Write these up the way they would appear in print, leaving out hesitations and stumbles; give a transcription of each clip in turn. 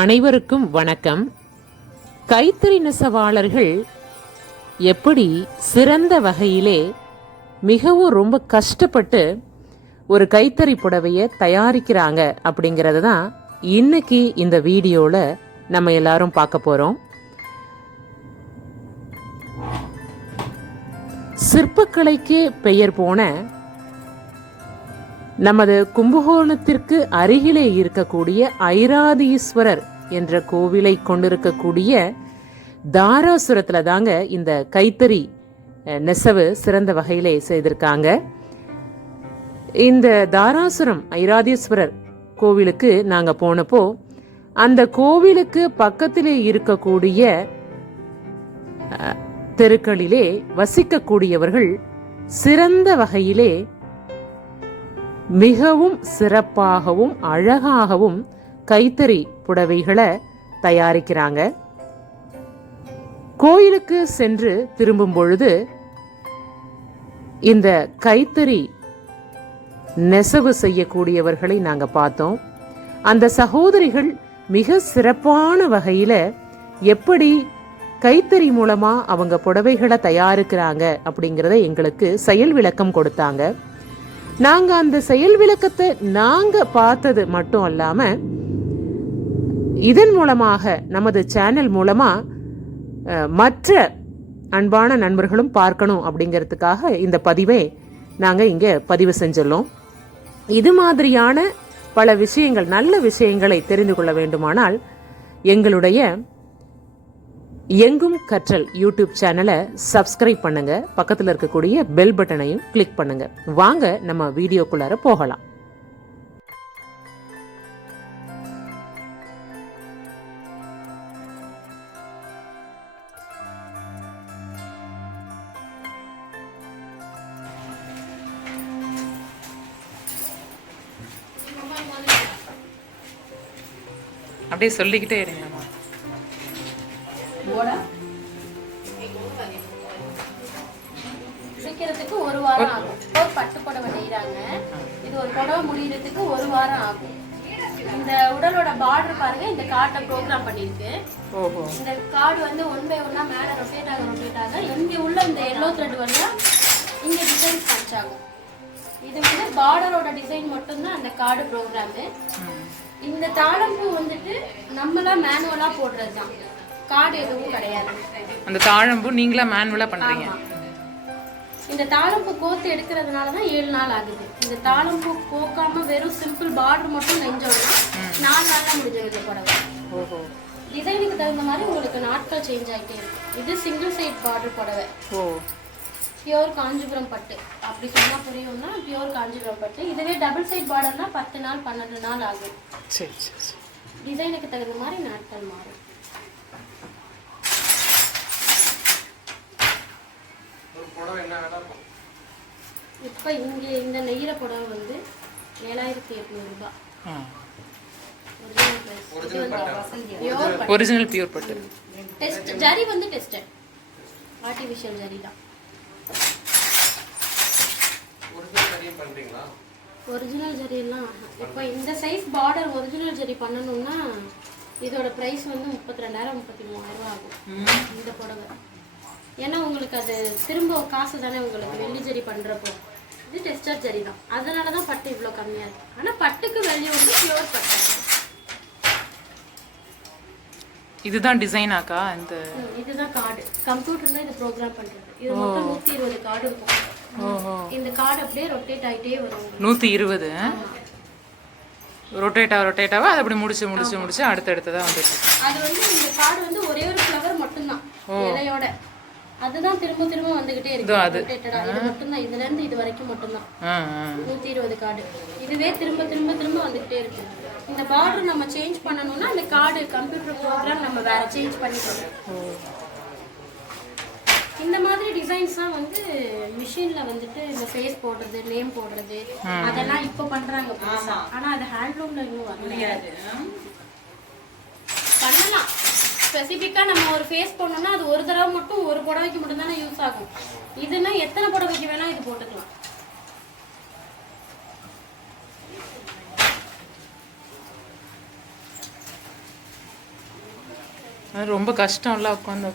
அனைவருக்கும் வணக்கம். கைத்தறி நெசவாளர்கள் எப்படி சிறந்த வகையிலே மிகவும் ரொம்ப கஷ்டப்பட்டு ஒரு கைத்தறி புடவையை தயாரிக்கிறாங்க அப்படிங்கிறது தான் இன்னைக்கு இந்த வீடியோவில் நம்ம எல்லாரும் பார்க்க போகிறோம். சிற்பக்கலைக்கு பெயர் போன நமது கும்பகோணத்திற்கு அருகிலே இருக்கக்கூடிய ஐராதீஸ்வரர் என்ற கோவிலை கொண்டிருக்கக்கூடிய தாராசுரத்துல தாங்க இந்த கைத்தறி நெசவு சிறந்த வகையிலே செய்திருக்காங்க. இந்த தாராசுரம் ஐராதீஸ்வரர் கோவிலுக்கு நாங்க போனப்போ அந்த கோவிலுக்கு பக்கத்திலே இருக்கக்கூடிய தெருக்களிலே வசிக்கக்கூடியவர்கள் சிறந்த வகையிலே மிகவும் சிறப்பாகவும் அழகாகவும் கைத்தறி புடவைகளை தயாரிக்கிறாங்க. கோயிலுக்கு சென்று திரும்பும் பொழுது இந்த கைத்தறி நெசவு செய்யக்கூடியவர்களை நாங்க பார்த்தோம். அந்த சகோதரிகள் மிக சிறப்பான வகையில எப்படி கைத்தறி மூலமா அவங்க புடவைகளை தயாரிக்கிறாங்க அப்படிங்கறத எங்களுக்கு செயல் விளக்கம் கொடுத்தாங்க. நாங்க அந்த செயல் விளக்கத்தை நாங்க பார்த்தது மட்டும் அல்லாம இதன் மூலமாக நமது சேனல் மூலமா மற்ற அன்பான நண்பர்களும் பார்க்கணும் அப்படிங்கிறதுக்காக இந்த பதிவை நாங்க இங்க பதிவு செஞ்சுள்ளோம். இது மாதிரியான பல விஷயங்கள், நல்ல விஷயங்களை தெரிந்து கொள்ள வேண்டுமானால் எங்களுடைய எங்கும் கற்றல் யூடியூப் சேனலை சப்ஸ்கிரைப் பண்ணுங்க. பக்கத்தில் இருக்கக்கூடிய பெல் பட்டனையும் கிளிக் பண்ணுங்க. வாங்க நம்ம வீடியோக்குள்ளார போகலாம். அப்படியே சொல்லிக்கிட்டே இருங்க. முடிக்கிறதுக்கு ஒரு வாரம் ஆகும். ஒரு பட்டு புடவை நெய்றாங்க. இது ஒரு புடவை முடிகிறதுக்கு ஒரு வாரம் ஆகும். இந்த உடலோட பார்டர் பாருங்க, இந்த கார்டை ப்ரோக்ராம் பண்ணிருக்கு. இந்த கார்டு வந்து ஒன் பை ஒன்னா மேல ரொட்டேட் ஆக இங்க உள்ள இந்த எல்லோ த்ரெட் வழியா இங்க டிசைன் பஞ்ச் ஆகும். இது வந்து பார்டரோட டிசைன் மட்டும்தான் அந்த கார்டு ப்ரோக்ராம். இந்த தாளம்பூ வந்துட்டு நம்மளா மேனுவலா போடுறதுதான், கார்டு எதுவும் கிடையாது. அந்த தாழம்பூ நீங்களா மேனுவலா பண்றீங்க. இந்த தாளம்பூ கோத்து எடுக்கிறதுனாலதான் 7 நாள் ஆகுது. இந்த தாளம்பூ கோக்காம வெறும் சிம்பிள் பார்டர் மட்டும் நெஞ்சோம்னா 4 நாள்ல முடிஞ்சிருது புடவை. டிசைனுக்கு தகுந்த மாதிரி உங்களுக்கு நாட்கள் சேஞ்ச் ஆகிட்டே இருக்கும். இது சிங்கிள் சைட் பார்டர் புடவை, பியூர் காஞ்சிபுரம் பட்டு. அப்படி சொன்னா புரியும்னா பியூர் காஞ்சிபுரம் பட்டு. இதுவே டபுள் சைட் பார்டர்னா 10 நாள் 12 நாள் ஆகும். டிசைனுக்கு தகுந்த மாதிரி நாட்கள் மாறும். இப்ப இங்க இந்த நெய்யற புடவை வந்து 7,800 ரூபாய். ஒரிஜினல் பியூர் பட்டு. டெஸ்ட் ஜரி வந்து டெஸ்டட் ஆர்டிஃபிஷியல் ஜரி தான். ஒரிஜினல் ஜரி எல்லாம் இப்போ இந்த சைஸ் பார்டர் ஒரிஜினல் ஜரி பண்ணணும்னா இதோட பிரைஸ் வந்து 32,000 33,000 ஆகும் இந்த புடவை. ஏன்னா உங்களுக்கு அது திரும்ப காசு தானே உங்களுக்கு வெள்ளி ஜரி பண்றப்போ. இது டெஸ்டர் ஜரி தான், அதனாலதான் பட்டு இவ்வளோ கம்மியா இருக்கு. ஆனா பட்டுக்கு வேல்யூ வந்து பியூர் பட்டு. இதுதான் டிசைனாக்கா? இதுதான் கார்டு. கம்ப்யூட்டர்ல இது ப்ரோக்ராம் பண்றது. இது மொத்தம் 120 கார்டு இருக்கும். இந்த கார்டு அப்படியே ரொட்டேட் ஆயிட்டே வரும். 120 ரொட்டேட் ஆக அது அப்படி முடிச்சு அடுத்தடுத்ததா வந்துட்டு. அது வந்து இந்த கார்டு வந்து ஒரே ஒரு ஃப்ளவர் மட்டும்தான் இலையோட. அதுதான் திரும்ப திரும்ப வந்துகிட்டே இருக்கு. இது மட்டும்தான், இதுல இருந்து இது வரைக்கும் மட்டும்தான் 120 கார்டு. இதுவே திரும்ப திரும்ப திரும்ப வந்துகிட்டே இருக்கு. இந்த பார்டர் நம்ம சேஞ்ச் பண்ணணும்னா அந்த கார்டு கம்ப்யூட்டர் ப்ரோக்ராம் நம்ம வேற சேஞ்ச் பண்ணிக்கலாம். இந்த மாதிரி டிசைன்ஸ் தான் வந்து மிஷின்ல வந்துட்டு இந்த ஃபேஸ் போடுறது, நேம் போடுறது அதெல்லாம் இப்போ பண்றாங்க புதுசா. ஆனா அது ஹேண்ட்லூம்ல இன்னும் வரல. பண்ணலாம். ஸ்பெசிஃபிக்கா நம்ம ஒரு ஃபேஸ் போடணும்னா அது ஒரு தடவை மட்டும் ஒரு புடவைக்கு மட்டும் தானே யூஸ் ஆகும். இதுன்னா எத்தனை புடவைக்கு வேணா இது போட்டுக்கலாம். அது ரொம்ப கஷ்டம்ல உட்காந்து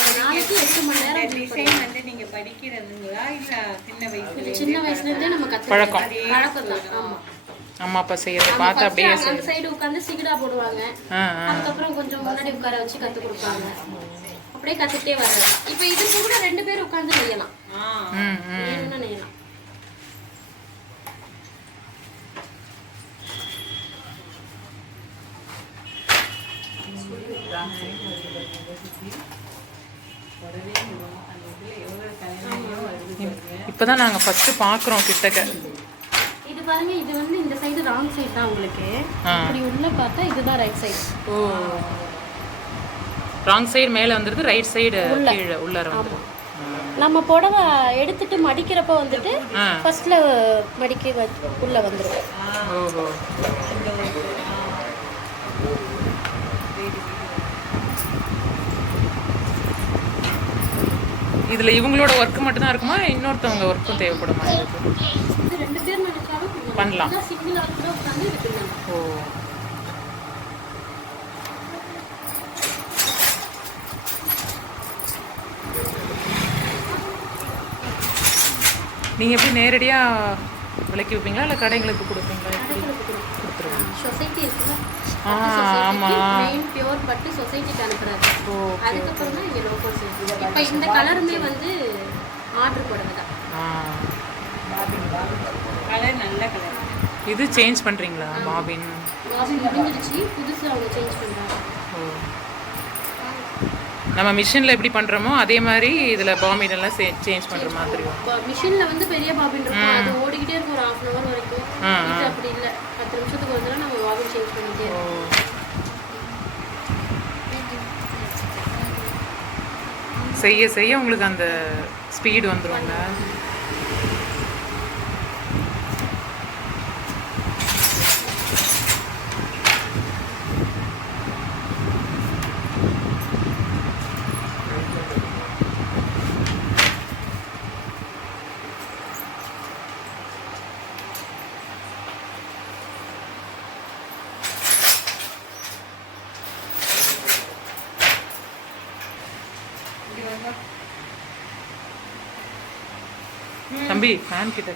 ஒரு நாளைக்கு 8 மணி நேரம் டிசைன் வந்து நீங்க படிக்கிறதுங்களா இல்ல சின்ன வயசுல இருந்தே நம்ம பழக்கம் தான். ஆமா, அம்மா அப்பா செய்யறத பார்த்து அப்படியே அந்த சைடு உட்கார்ந்து சிகிடா போடுவாங்க. அதுக்கப்புறம் கொஞ்சம் முன்னாடி உட்கார வச்சு கத்து கொடுப்பாங்க. அப்படியே கத்துட்டே வர்றது. இப்போ இது கூட 2 பேர் உட்கார்ந்து நெய்யலாம். வேணும்னா நெய்யலாம். இப்பதான் நாங்க ஃபர்ஸ்ட் பாக்குறோம் கிட்டக்க. இது பாருங்க, இது வந்து இந்த சைடு ராங் சைடு தான் உங்களுக்கு. இப்படி உள்ள பார்த்தா இதுதான் ரைட் சைடு. ஓ, ராங் சைடு மேல வந்துருது, ரைட் சைடு கீழ உள்ளார வந்து. நம்ம புடவை எடுத்துட்டு மடிக்கிறப்ப வந்துட்டு ஃபர்ஸ்ட்ல மடிக்க உள்ள வந்துரும். ஓஹோ. இதுல இவங்களோட ஒர்க் மட்டும் தான் இருக்குமா, இன்னொருத்தவங்க ஒர்க்கும் தேவைப்படுமா? இது 2 பேர் நினைச்சாலும் பண்ணலாம். சிங்கிள் ஆள் கூட உட்கார்ந்து இது பண்ணலாம். ஓ, நீங்க எப்படி நேரடியா விலைக்கு வைப்பீங்களா இல்ல கடைங்களுக்கு கொடுப்பீங்களா? கொடுத்துருவாங்க. சொசைட்டி இருக்குல்ல, ஆமா, மெயின் பியூர் பட்டு சொசைட்டிக்கு அனுப்புறாங்க. அதுக்கப்புறம் தான் இங்க லோக்கல்ஸ் இருக்கு. இப்போ இந்த கலருமே வந்து ஆர்டர் போடுறது தான். கலர் நல்ல கலர். இது சேஞ்ச் பண்றீங்களா? பாபின் முடிஞ்சிடுச்சு, புதுசா அவங்க சேஞ்ச் பண்றாங்க. நம்ம மிஷின்ல எப்படி பண்றோமோ அதே மாதிரி இதுல பாபின் எல்லாம் சேஞ்ச் பண்ற மாதிரி. மிஷின்ல வந்து பெரிய பாபின் இருக்கும், அது ஓடிக்கிட்டே இருக்கும் ஒரு 1/2 hour வரைக்கும். இது அப்படி இல்ல, 10 நிமிஷத்துக்கு ஒரு தடவை நம்ம பாபின் சேஞ்ச் பண்ணிட்டே இருக்கோம். செய்ய செய்ய உங்களுக்கு அந்த ஸ்பீடு வந்துரும்ல. தம்பி ஃபேன் கிட்ட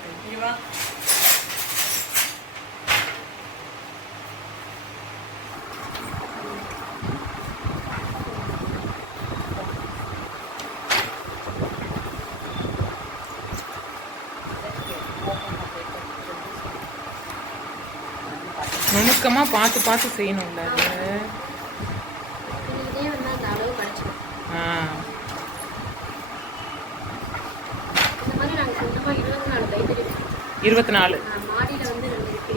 நுணுக்கமா பார்த்து பார்த்து செய்யணும்ல அது. இதே வந்து அந்த அளவு கிடைச்சிடும். இந்த மாதிரி நாங்க சொந்தமா 24 கைத்தறி 24 மாடியில வந்து 2 இருக்கு.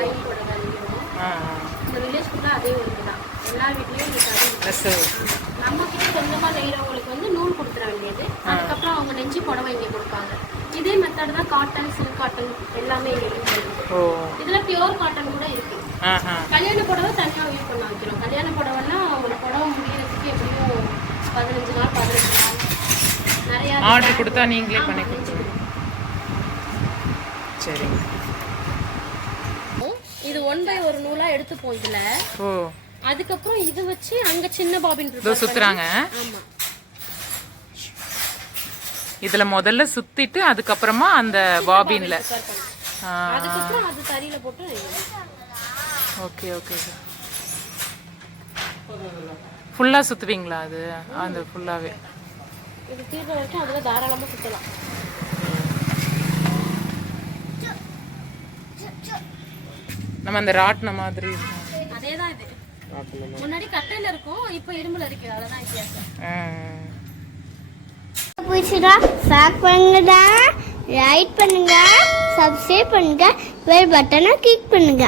லைன் போடுற இந்த வில்லேஜ் ஃபுல்லா அதே ஒன்று தான். எல்லா வீட்லயும் இருக்கு. நம்ம கிட்ட சொந்தமா நெய்யறவங்களுக்கு வந்து நூல் கொடுத்துற வேண்டியது. அதுக்கப்புறம் அவங்க நெஞ்சு புடவை இங்கே கொடுப்பாங்க. இதே மெத்தட் தான் காட்டன், சில்க் காட்டன் எல்லாமே இருக்கு. இதுல பியூர் காட்டன் கூட இருக்கு. கல்யாண புடவை தனியா யூஸ் பண்ண வைக்கிறோம். கல்யாண புடவைன்னா ஒரு புடவை முடியறதுக்கு எப்படியும் 15 நாள் 15 நாள் நிறைய ஆர்டர் கொடுத்தா நீங்களே பண்ணி கொடுத்துருவீங்க. சரி, இது 1 by 1 நூலா எடுத்துப்போம் இதுல. அதுக்கப்புறம் இது வச்சு அங்க சின்ன பாபின் சுத்துறாங்க. ஆமா, இதுல முதல்ல சுத்திட்டு அதுக்கப்புறமா அந்த பாபின்ல அதுக்கப்புறம் அது தறியில போட்டு. Okay okay. ஃபுல்லா சுத்துவீங்களா அது? அந்த ஃபுல்லாவே இது தீர்ற வரைக்கும் அதுல தாராளமா சுத்தலாம். நம்ம அந்த ராட்ன மாதிரி அதேதான் இது. முன்னாடி கட்டையில இருக்கும், இப்போ இரும்புல இருக்கு. அதான் வித்தியாசம். பிடிச்சிட்டா ஷேர் பண்ணுங்க, லைக் பண்ணுங்க, சப்ஸ்கிரைப் பண்ணுங்க, பெல் பட்டனை கிளிக் பண்ணுங்க.